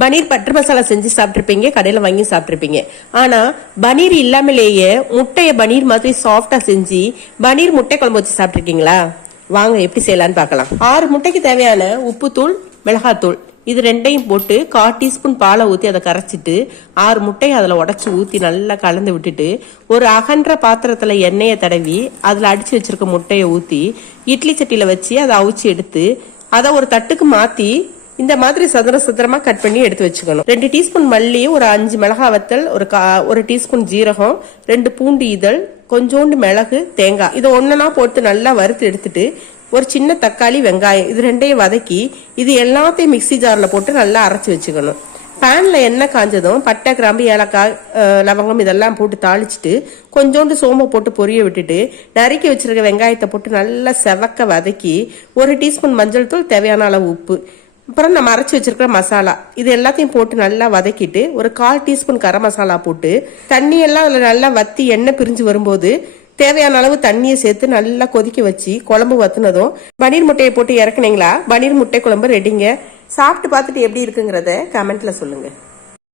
Paneer butter masala செஞ்சு சாப்பிட்டுருப்பீங்க, கடையில வாங்கி சாப்பிட்டுருப்பீங்க. ஆனா பனீர் இல்லாமலேயே முட்டைய பனீர் மாதிரி சாஃப்டா செஞ்சு பனீர் முட்டை குழம்பு வச்சு சாப்பிட்டுருக்கீங்களா? வாங்க எப்படி செய்யலான்னு பார்க்கலாம். 6 முட்டைக்கு தேவையான உப்புத்தூள், மிளகாத்தூள் இது ரெண்டையும் போட்டு 1/4 டீஸ்பூன் பாலை ஊற்றி அதை கரைச்சிட்டு 6 முட்டையை அதில் உடச்சி ஊற்றி நல்லா கலந்து விட்டுட்டு ஒரு அகன்ற பாத்திரத்தில் எண்ணெயை தடவி அதில் அடித்து வச்சிருக்க முட்டையை ஊற்றி இட்லி சட்டியில் வச்சு அதை அவிச்சு எடுத்து அதை ஒரு தட்டுக்கு மாற்றி இந்த மாதிரி சதுரமா கட் பண்ணி எடுத்து வச்சுக்கணும். 2 டீஸ்பூன் மல்லி, ஒரு 5 மிளகா வத்தல், ஒரு டீஸ்பூன் ஜீரகம், 2 பூண்டு இதழ், கொஞ்சோண்டு மிளகு, தேங்காய் இதை ஒன்னா போட்டு நல்லா வறுத்து எடுத்துட்டு ஒரு சின்ன தக்காளி, வெங்காயம் இது ரெண்டையும் வதக்கி இது எல்லாத்தையும் மிக்சி ஜார்ல போட்டு நல்லா அரைச்சி வச்சுக்கணும். பேன்ல எண்ணெய் காஞ்சதும் பட்டை, கிராம்பு, ஏலக்காய், லவங்கம் இதெல்லாம் போட்டு தாளிச்சுட்டு கொஞ்சோண்டு சோம்பு போட்டு பொரிய விட்டுட்டு நறுக்கி வச்சிருக்க வெங்காயத்தை போட்டு நல்லா செவக்க வதக்கி 1 டீஸ்பூன் மஞ்சள் தூள், தேவையான அளவு உப்பு, அப்புறம் நம்ம அரைச்சி வச்சிருக்கிற மசாலா இது எல்லாத்தையும் போட்டு நல்லா வதக்கிட்டு ஒரு 1/4 டீஸ்பூன் கரம் மசாலா போட்டு தண்ணி எல்லாம் அதில் நல்லா வத்தி எண்ணெய் பிரிஞ்சு வரும்போது தேவையான அளவு தண்ணியை சேர்த்து நல்லா கொதிக்க வச்சு குழம்பு வத்துனதும் பனீர் முட்டையை போட்டு இறக்குனீங்களா, பனீர் முட்டை குழம்பு ரெடிங்க. சாப்பிட்டு பார்த்துட்டு எப்படி இருக்குங்கிறத கமெண்ட்ல சொல்லுங்க.